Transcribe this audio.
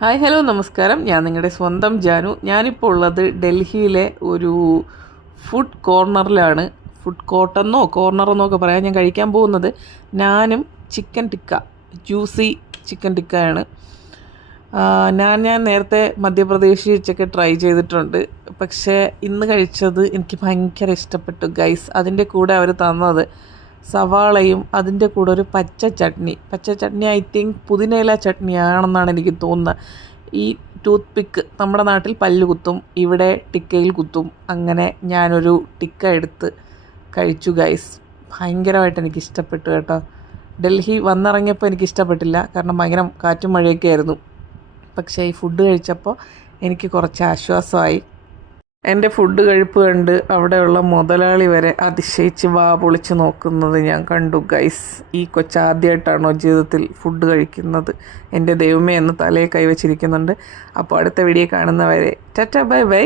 Hi hello നമസ്കാരം. ഞാൻ നിങ്ങളുടെ സ്വന്തം ജാനു. ഞാനിപ്പോൾ ഉള്ളത് ഡൽഹിയിലെ ഒരു ഫുഡ് കോർണറിലാണ്. ഫുഡ് കോർട്ടെന്നോ കോർണറെന്നോ ഒക്കെ പറയാം. ഞാൻ കഴിക്കാൻ പോകുന്നത് നാനും ചിക്കൻ ടിക്ക, ജ്യൂസി ചിക്കൻ ടിക്കയാണ്. ഞാൻ നേരത്തെ മധ്യപ്രദേശ് വെച്ചൊക്കെ ട്രൈ ചെയ്തിട്ടുണ്ട്. പക്ഷേ ഇന്ന് കഴിച്ചത് എനിക്ക് ഭയങ്കര ഇഷ്ടപ്പെട്ടു ഗൈസ്. അതിൻ്റെ കൂടെ അവർ തന്നത് സവാളയും അതിൻ്റെ കൂടെ ഒരു പച്ച ചട്നി ഐ തിങ്ക് പുതിനയില ചട്നിയാണെന്നാണ് എനിക്ക് തോന്നുന്നത്. ഈ ടൂത്ത് പിക്ക് നമ്മുടെ നാട്ടിൽ പല്ല് കുത്തും, ഇവിടെ ടിക്കയിൽ കുത്തും. അങ്ങനെ ഞാനൊരു ടിക്ക എടുത്ത് കഴിച്ചു ഗൈസ്. ഭയങ്കരമായിട്ട് എനിക്ക് ഇഷ്ടപ്പെട്ടു കേട്ടോ. ഡൽഹി വന്നിറങ്ങിയപ്പോൾ എനിക്ക് ഇഷ്ടപ്പെട്ടില്ല, കാരണം ഭയങ്കര കാറ്റും മഴയൊക്കെ ആയിരുന്നു. പക്ഷേ ഈ ഫുഡ് കഴിച്ചപ്പോൾ എനിക്ക് കുറച്ച് ആശ്വാസമായി. എൻ്റെ ഫുഡ് കഴിപ്പ് കണ്ട് അവിടെയുള്ള മുതലാളി വരെ അതിശയിച്ച് വാ പൊളിച്ച് നോക്കുന്നത് ഞാൻ കണ്ടു ഗൈസ്. ഈ കൊച്ചാദ്യമായിട്ടാണോ ജീവിതത്തിൽ ഫുഡ് കഴിക്കുന്നത്? എൻ്റെ ദൈവമേ എന്ന് തലയെ കൈവച്ചിരിക്കുന്നുണ്ട്. അപ്പോൾ അടുത്ത വീഡിയോ കാണുന്നവരെ ടാറ്റാ ബൈ ബൈ.